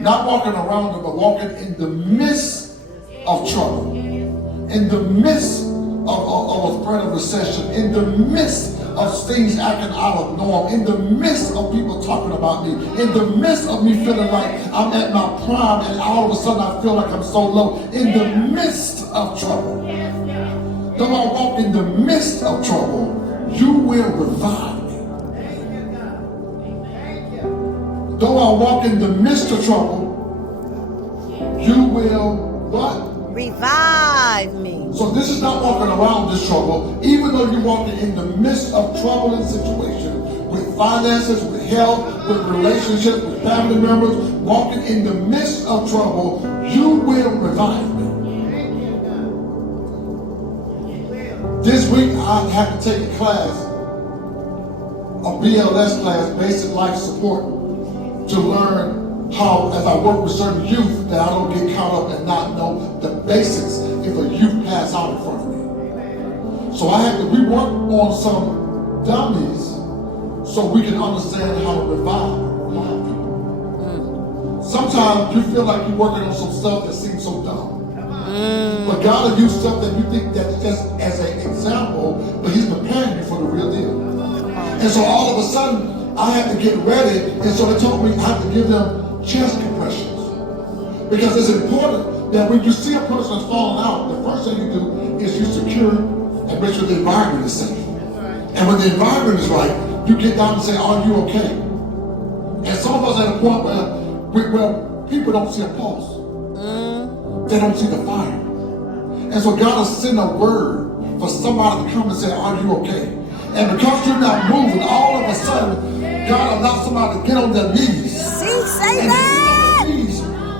Not walking around it, but walking in the midst of trouble. In the midst of a threat of recession. In the midst of things acting out of norm. In the midst of people talking about me. In the midst of me feeling like I'm at my prime and all of a sudden I feel like I'm so low. In the midst of trouble. Though I walk in the midst of trouble, you will revive me. Though I walk in the midst of trouble, you will what? Revive me. So this is not walking around this trouble, even though you're walking in the midst of troubling situations with finances, with health, with relationships, with family members, walking in the midst of trouble, you will revive me. This week I had to take a class, a BLS class, Basic Life Support, to learn how, as I work with certain youth, that I don't get caught up and not know the basics if a youth pass out in front of me. So we work on some dummies so we can understand how to revive people. Sometimes you feel like you're working on some stuff that seems so dumb. But God will use stuff that you think that's just as an example, but He's preparing you for the real deal. And so all of a sudden, I had to get ready, and so they told me I have to give them chest compressions. Because it's important that when you see a person that's falling out, the first thing you do is you secure and make sure the environment is safe. And when the environment is right, you get down and say, are you okay? And some of us at a point where people don't see a pulse. They don't see the fire. And so God will send a word for somebody to come and say, are you okay? And because you're not moving, all of a sudden, God allows somebody to get on their knees. Say that.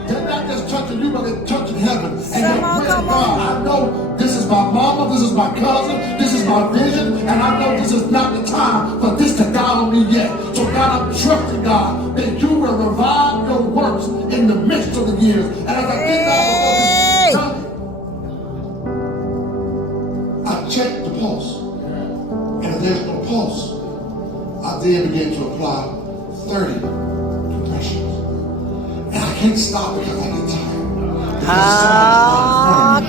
They're not just touching you, but they're touching heaven. And they're praying, God, I know this is my mama, this is my cousin, this is my vision, and I know this is not the time for this to die on me yet. So God, I'm trusting God that you will revive your works in the midst of the years. And as I get down before this time, I check the pulse. And if there's no pulse, I then begin to apply 30 compressions. And I can't stop because I get tired.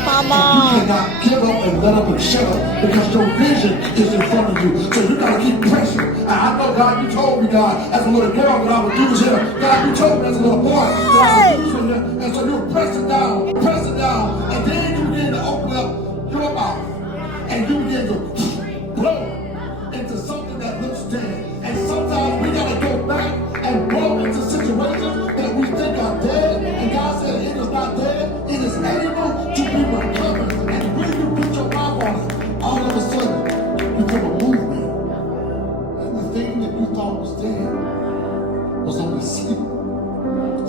Come on. You cannot give up and let up and shut up because your vision is in front of you. So you got to keep pressing. And I know, God, you told me, God, as a little girl that I would do this here. God, you told me as a little boy that I would do this here. And so you press it down, and then you begin to open up your mouth. And you begin to blow into something that looks dead. And sometimes we got to go back and blow into situations that we think are dead. And God said it is not dead. It is able to be recovered. And when you put your mouth on it, all of a sudden, you feel a movement. And the thing that you thought was dead was only sleep.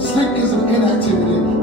Sleep isn't inactivity.